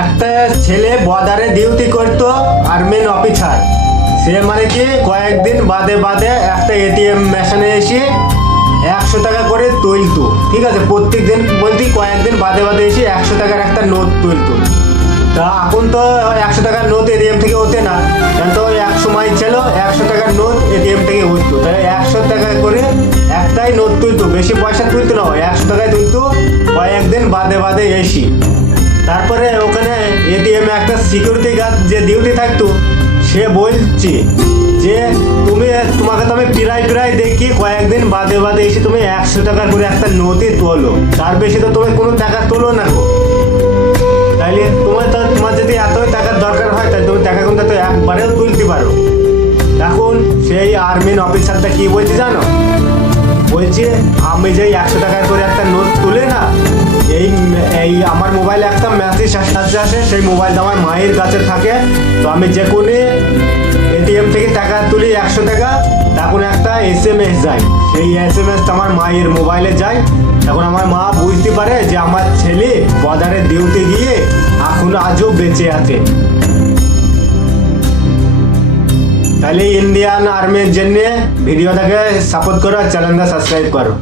একটা ছেলে বর্ডারে ডিউটি করতো আর্মিন অফিসার সে মানে কি, কয়েকদিন বাদে বাদে একটা এটিএম মেশিনে এসে একশো টাকা করে তুলতো। ঠিক আছে প্রত্যেক দিন বলতে কয়েকদিন বাদে বাদে এসে একশো টাকার একটা নোট তুলতো। তা এখন তো একশো টাকার নোট এটিএম থেকে হতে না। কারণ তো এক সময় ছিল একশো টাকার নোট এটিএম থেকে উঠতো। তাই একশো টাকা করে একটাই নোট তুলতো। বেশি পয়সা তুলতো না, একশো টাকায় তুলতো কয়েকদিন বাদে বাদে এসি। তারপরে ওখানে এটিএমে একটা সিকিউরিটি গার্ড যে ডিউটি থাকতো, সে বলছি যে তুমি তোমাকে তো আমি প্রায় প্রায় দেখি, কয়েকদিন বাদে বাদে এসে তুমি একশো টাকা করে একটা নোটই তোলো। তার বেশি তো তুমি কোনো টাকা তোলো না গো। তাইলে তোমার তো, তোমার যদি এতই টাকার দরকার হয়, তাহলে তুমি টাকা কিন্তু তো একবারেও তুলতে পারো। এখন সেই আর্মিন অফিসারটা কি বলছে জানো? বলছে, আমি যে একশো টাকা করে একটা নোট তুলে এই আমার মোবাইলে একটা মেসেজ আসতে আসে, সেই মোবাইলটা আমার মায়ের কাছে থাকে। তো আমি যে কোনো এটিএম থেকে টাকা তুলি, একশো টাকা, তখন একটা এস এম এস যায়। সেই এস এম এসটা আমার মায়ের মোবাইলে যায়। তখন আমার মা বুঝতে পারে যে আমার ছেলে বর্ডারে ডিউটি গিয়ে এখন আজও বেঁচে আছে। তাহলে ইন্ডিয়ান আর্মির জন্য ভিডিওটাকে সাপোর্ট করো চ্যানেলটা সাবস্ক্রাইব করো।